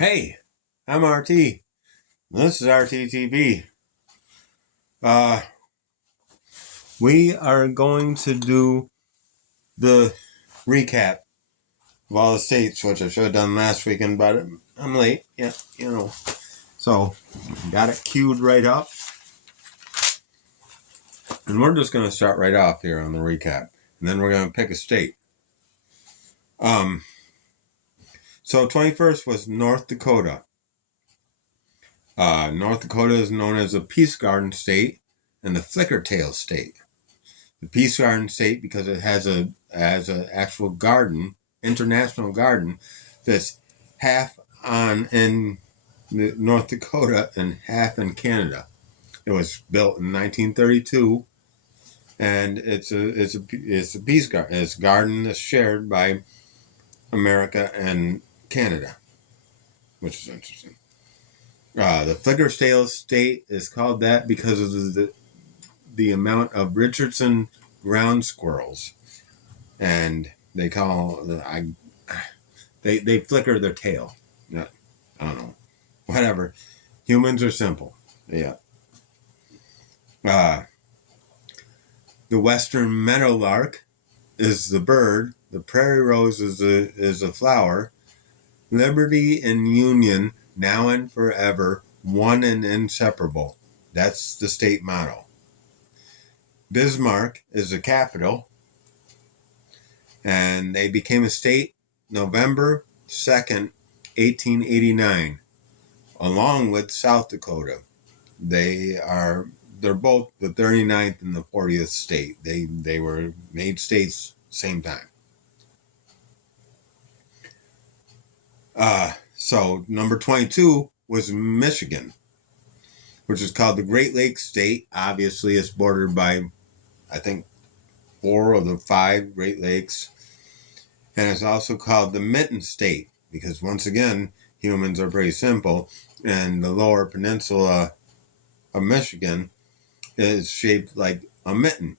Hey, I'm RT. This is RTTV. Uh, we are going to do the recap of all the states, which I should have done last weekend, but I'm late. Yeah, So, got it queued right up. And we're just going to start right off here on the recap. And then we're going to pick a state. So 21st was North Dakota. North Dakota is known as the Peace Garden State and the Flicker Tail State. The Peace Garden State because it has an actual garden, international garden, that's half in North Dakota and half in Canada. It was built in 1932, and it's a peace garden. It's a garden that's shared by America and Canada, which is interesting. The Flicker Tail State is called that because of the amount of Richardson ground squirrels, and they they flicker their tail. I don't know, whatever. Humans are simple. Yeah. The western meadowlark is the bird. The prairie rose is a flower. Liberty and union, now and forever, one and inseparable. That's the state motto. Bismarck is the capital, and they became a state November 2nd, 1889, along with South Dakota. They're both the 39th and the 40th state. They were made states same time. So number 22 was Michigan, which is called the Great Lakes State. Obviously, it's bordered by, I think, 4 of the 5 Great Lakes. And it's also called the Mitten State because, once again, humans are pretty simple. And the lower peninsula of Michigan is shaped like a mitten.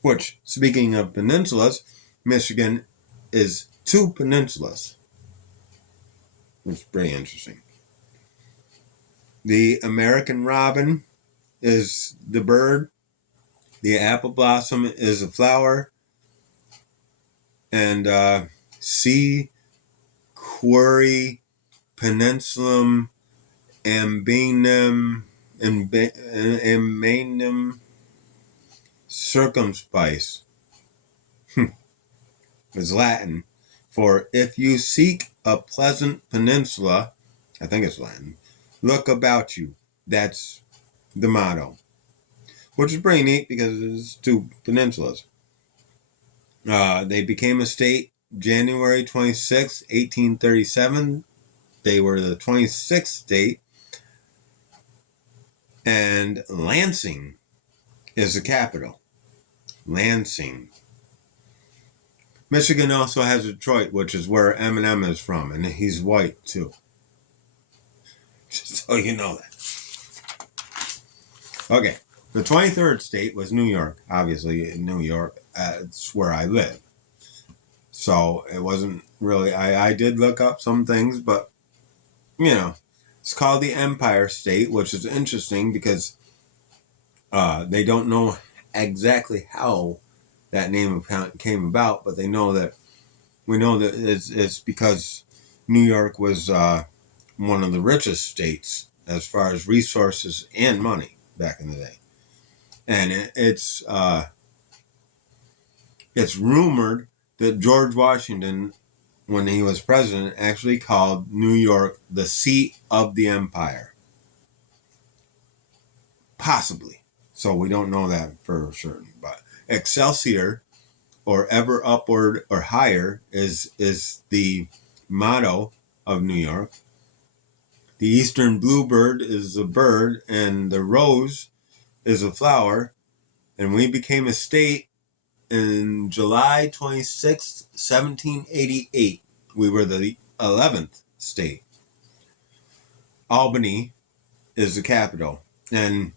Which, speaking of peninsulas, Michigan is 2 peninsulas. It's pretty interesting. The American robin is the bird. The apple blossom is a flower. And C. Query peninsulum ambanum circumspice is Latin for if you seek a pleasant peninsula, I think it's Latin, look about you. That's the motto, which is pretty neat because it's 2 peninsulas. They became a state January 26, 1837. They were the 26th state. And Lansing is the capital. Lansing. Michigan also has Detroit, which is where Eminem is from, and he's white too. Just so you know that. Okay, the 23rd state was New York. Obviously, in New York, it's where I live. So it wasn't really, I did look up some things, but, it's called the Empire State, which is interesting because they don't know exactly how that name came about, but we know that it's because New York was one of the richest states as far as resources and money back in the day. And it's rumored that George Washington, when he was president, actually called New York the seat of the empire. Possibly. So we don't know that for certain. But Excelsior, or ever upward or higher, is the motto of New York. The eastern bluebird is a bird, and the rose is a flower. And we became a state in July 26th, 1788. We were the 11th state. Albany is the capital. And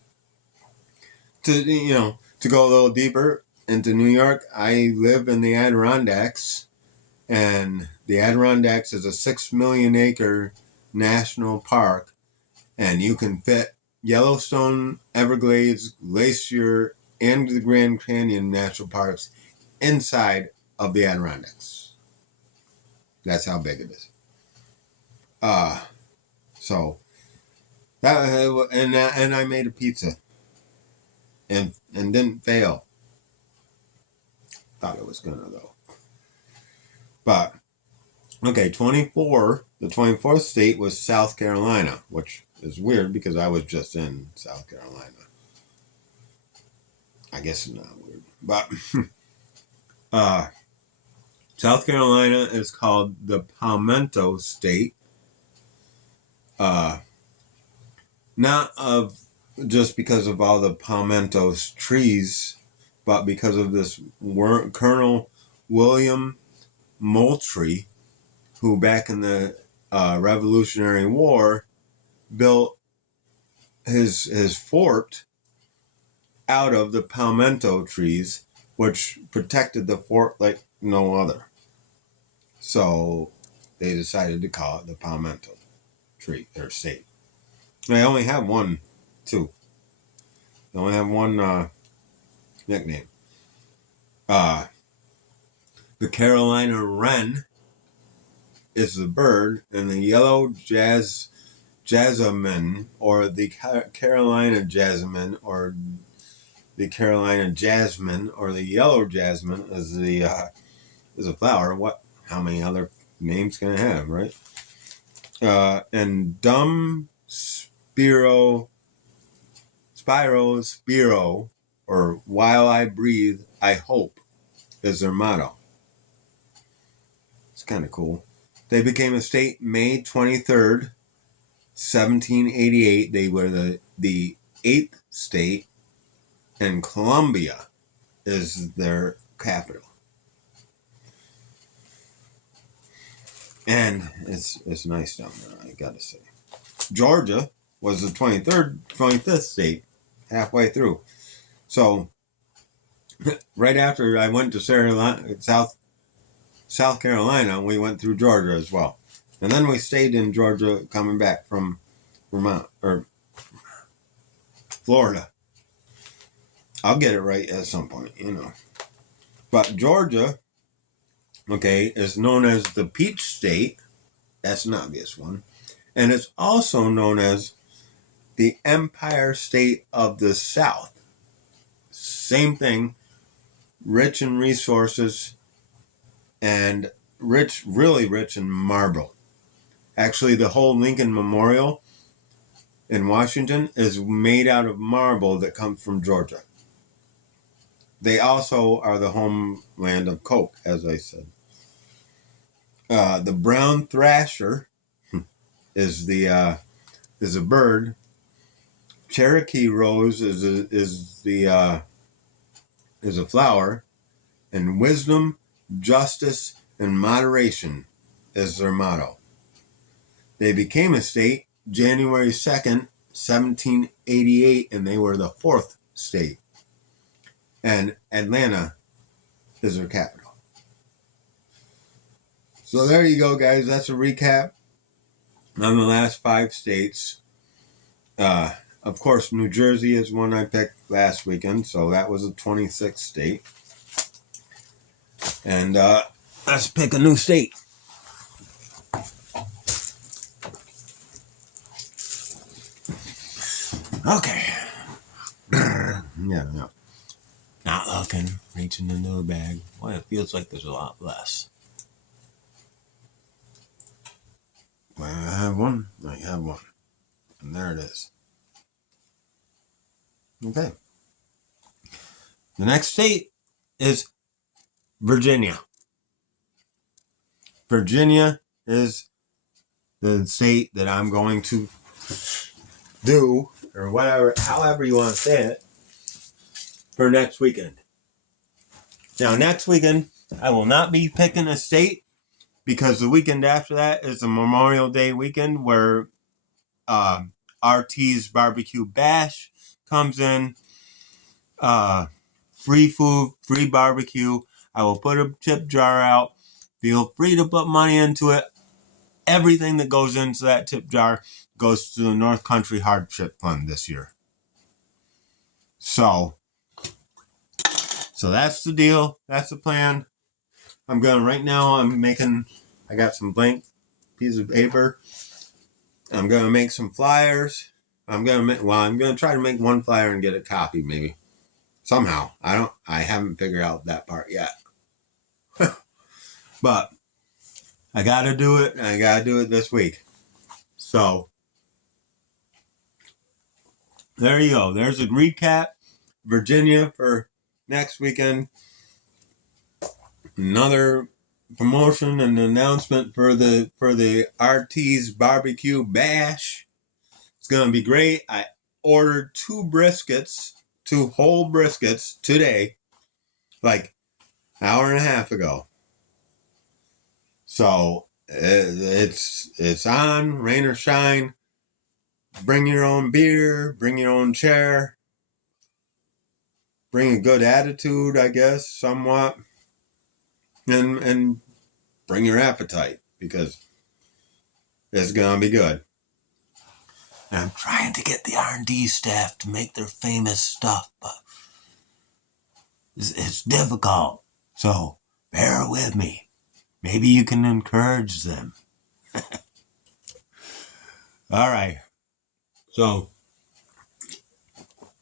to go a little deeper into New York, I live in the Adirondacks, and The Adirondacks is a 6 million acre national park, and you can fit Yellowstone, Everglades, Glacier, and the Grand Canyon national parks inside of the Adirondacks. That's how big it is. So that and I made a pizza and didn't fail. Thought it was gonna though. But okay, 24. The 24th state was South Carolina, which is weird because I was just in South Carolina. I guess it's not weird, but South Carolina is called the Palmetto State. Not of just because of all the palmetto trees, but because of this Colonel William Moultrie, who back in the Revolutionary War built his fort out of the palmetto trees, which protected the fort like no other. So they decided to call it the Palmetto Tree or State. They only have one, too. They only have one nickname. The Carolina wren is the bird, and the yellow jasmine, or the Carolina jasmine, or the Carolina jasmine, or the yellow jasmine is a flower. What? How many other names can it have, right? And dumb Spiro, or while I breathe, I hope, is their motto. It's kind of cool. They became a state May 23rd, 1788. They were the 8th state, and Columbia is their capital. And it's nice down there, I gotta say. Georgia was the 25th state, halfway through. So, right after I went to South Carolina, we went through Georgia as well. And then we stayed in Georgia coming back from Vermont, or Florida. I'll get it right at some point, But Georgia, okay, is known as the Peach State. That's an obvious one. And it's also known as the Empire State of the South. Same thing, rich in resources and really rich in marble. Actually, the whole Lincoln Memorial in Washington is made out of marble that comes from Georgia. They also are the homeland of Coke, as I said. The brown thrasher is a bird. Cherokee rose is a flower, and wisdom, justice, and moderation is their motto. They became a state January 2nd, 1788, and they were the 4th state. And Atlanta is their capital. So there you go, guys. That's a recap on the last 5 states. Of course, New Jersey is one I picked last weekend, so that was a 26th state. And let's pick a new state. Okay. Yeah. Not looking, reaching into the bag. Boy, it feels like there's a lot less. Well, I have one. And there it is. Okay. The next state is Virginia. Virginia is the state that I'm going to do, or whatever, however you want to say it, for next weekend. Now, next weekend, I will not be picking a state because the weekend after that is the Memorial Day weekend where RT's Barbecue Bash comes in. Free food, free barbecue. I will put a tip jar out. If feel free to put money into it. Everything that goes into that tip jar goes to the North Country Hardship Fund this year. So that's the deal. That's the plan. I got some blank pieces of paper. I'm going to make some flyers. I'm going to try to make one flyer and get a copy maybe. Somehow. I haven't figured out that part yet. But I got to do it, and I got to do it this week. So there you go. There's a recap. Virginia for next weekend. Another promotion and announcement for the RT's Barbecue Bash. It's gonna be great. I ordered 2 whole briskets today, like an hour and a half ago. So it's on, rain or shine. Bring your own beer, bring your own chair, bring a good attitude, I guess, somewhat, and bring your appetite because it's gonna be good. And I'm trying to get the R&D staff to make their famous stuff, but it's difficult. So bear with me. Maybe you can encourage them. All right. So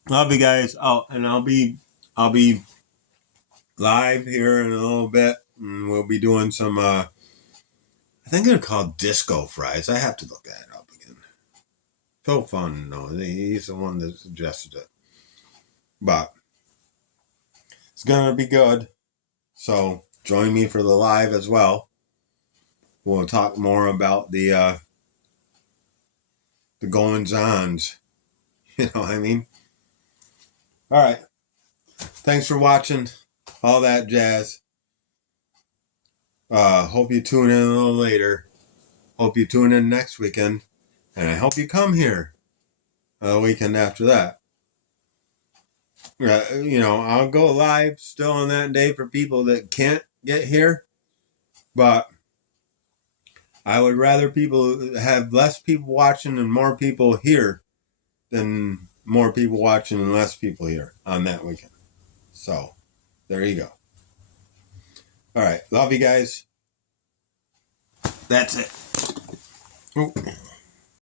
love you guys. And I'll be live here in a little bit, and we'll be doing some. I think they're called disco fries. I have to look that up again. Phil Fun, no, he's the one that suggested it. But it's gonna be good. So join me for the live as well. We'll talk more about the goings-ons. You know what I mean? All right. Thanks for watching. All that jazz. Hope you tune in a little later. Hope you tune in next weekend. And I hope you come here the weekend after that. I'll go live still on that day for people that can't get here. But I would rather people have less people watching and more people here than more people watching and less people here on that weekend. So, there you go. All right. Love you guys. That's it. Ooh.